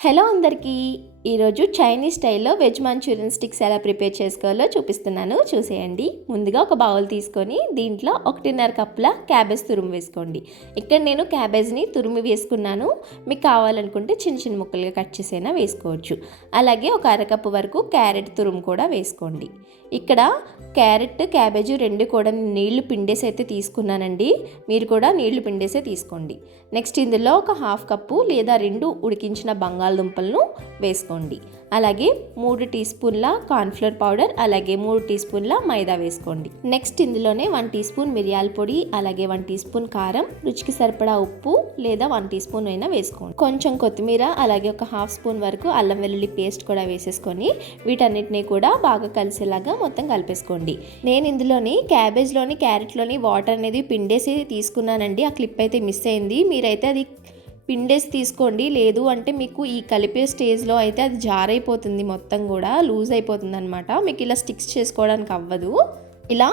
Hello అందరికీ ఈరోజు Chinese స్టైల్లో వెజ్ మంచూరియన్ స్టిక్స్ ఎలా ప్రిపేర్ చేసుకోవాలో చూపిస్తున్నాను. చూసేయండి. ముందుగా ఒక బౌల్ తీసుకొని దీంట్లో ఒకటిన్నర కప్పుల క్యాబేజ్ తురుము వేసుకోండి. ఇక్కడ నేను క్యాబేజ్ని తురుము వేసుకున్నాను. మీకు కావాలనుకుంటే చిన్న చిన్న ముక్కలుగా కట్ చేసైనా వేసుకోవచ్చు. అలాగే ఒక అరకప్పు వరకు క్యారెట్ తురుము కూడా వేసుకోండి. ఇక్కడ క్యారెట్ క్యాబేజ్ రెండు కూడా నీళ్ళు పిండేసి అయితే తీసుకున్నానండి. మీరు కూడా నీళ్ళు పిండేసే తీసుకోండి. నెక్స్ట్ ఇందులో ఒక హాఫ్ కప్పు లేదా రెండు ఉడికించిన బంగాళదుంపలను వేసుకోండి. వేసుకోండి. అలాగే మూడు టీ స్పూన్ల కార్న్ఫ్లోర్ పౌడర్ అలాగే మూడు టీ స్పూన్ల మైదా వేసుకోండి. నెక్స్ట్ ఇందులోనే వన్ టీ స్పూన్ మిరియాల పొడి అలాగే వన్ టీ స్పూన్ కారం రుచికి సరిపడా ఉప్పు లేదా వన్ టీ స్పూన్ అయినా వేసుకోండి. కొంచెం కొత్తిమీర అలాగే ఒక హాఫ్ స్పూన్ వరకు అల్లం వెల్లుల్లి పేస్ట్ కూడా వేసేసుకొని వీటన్నిటిని కూడా బాగా కలిసేలాగా మొత్తం కలిపేసుకోండి. నేను ఇందులోని క్యాబేజ్లోని క్యారెట్లోని వాటర్ అనేది పిండేసి తీసుకున్నానండి. ఆ క్లిప్ అయితే మిస్ అయింది. మీరైతే అది పిండేసి తీసుకోండి. లేదు అంటే మీకు ఈ కలిపే స్టేజ్లో అయితే అది జారైపోతుంది మొత్తం కూడా లూజ్ అయిపోతుంది అనమాట మీకు ఇలా స్టిక్స్ చేసుకోవడానికి అవ్వదు. ఇలా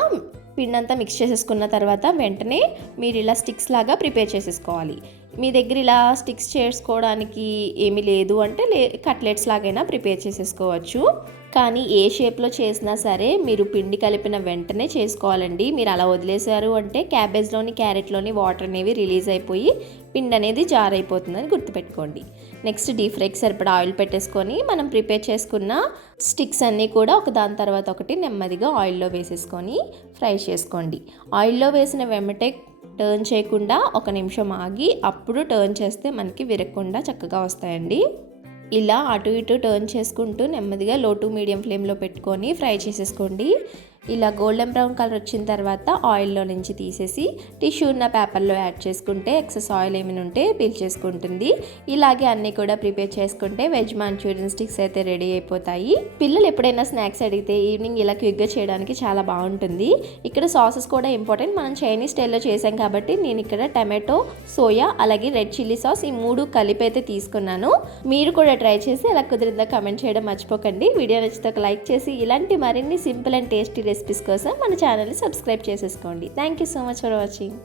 పిండి అంతా మిక్స్ చేసేసుకున్న తర్వాత వెంటనే మీరు ఇలా స్టిక్స్ లాగా ప్రిపేర్ చేసేసుకోవాలి. మీ దగ్గర ఇలా స్టిక్స్ చేసుకోవడానికి ఏమీ లేదు అంటే లే కట్లెట్స్ లాగైనా ప్రిపేర్ చేసేసుకోవచ్చు. కానీ ఏ షేప్లో చేసినా సరే మీరు పిండి కలిపిన వెంటనే చేసుకోవాలండి. మీరు అలా వదిలేశారు అంటే క్యాబేజ్లోని క్యారెట్లోని వాటర్ అనేవి రిలీజ్ అయిపోయి పిండి అనేది జార్ అయిపోతుందని గుర్తుపెట్టుకోండి. నెక్స్ట్ డీప్ ఫ్రైకి సరిపడా ఆయిల్ పెట్టేసుకొని మనం ప్రిపేర్ చేసుకున్న స్టిక్స్ అన్నీ కూడా ఒక దాని తర్వాత ఒకటి నెమ్మదిగా ఆయిల్లో వేసేసుకొని ఫ్రై చేసుకోండి. ఆయిల్లో వేసిన వెంబటే టర్న్ చేయకుండా ఒక నిమిషం ఆగి అప్పుడు టర్న్ చేస్తే మనకి విరగకుండా చక్కగా వస్తాయండి. ఇలా అటు ఇటు టర్న్ చేసుకుంటూ నెమ్మదిగా లో టు మీడియం ఫ్లేమ్లో పెట్టుకొని ఫ్రై చేసేసుకోండి. ఇలా గోల్డెన్ బ్రౌన్ కలర్ వచ్చిన తర్వాత ఆయిల్లో నుంచి తీసేసి టిష్యూ ఉన్న పేపర్లో యాడ్ చేసుకుంటే ఎక్సెస్ ఆయిల్ ఏమైనా ఉంటే పీల్చేసుకుంటుంది ఇలాగే అన్నీ కూడా ప్రిపేర్ చేసుకుంటే వెజ్ మంచూరియన్ స్టిక్స్ అయితే రెడీ అయిపోతాయి. పిల్లలు ఎప్పుడైనా స్నాక్స్ అడిగితే ఈవినింగ్ ఇలా క్విక్గా చేయడానికి చాలా బాగుంటుంది. ఇక్కడ సాసెస్ కూడా ఇంపార్టెంట్. మనం చైనీస్ స్టైల్లో చేసాం కాబట్టి నేను ఇక్కడ టమాటో సోయా అలాగే రెడ్ చిల్లీ సాస్ ఈ మూడు కలిపి అయితే తీసుకున్నాను. మీరు కూడా ట్రై చేసి ఎలా కుదిరిందో కమెంట్ చేయడం మర్చిపోకండి. వీడియో నచ్చితే ఒక లైక్ చేసి ఇలాంటి మరిన్ని సింపుల్ అండ్ టేస్టీ రెసిపీస్ కోసం మన ఛానల్ని సబ్స్క్రైబ్ చేసేసుకోండి. Thank you so much for watching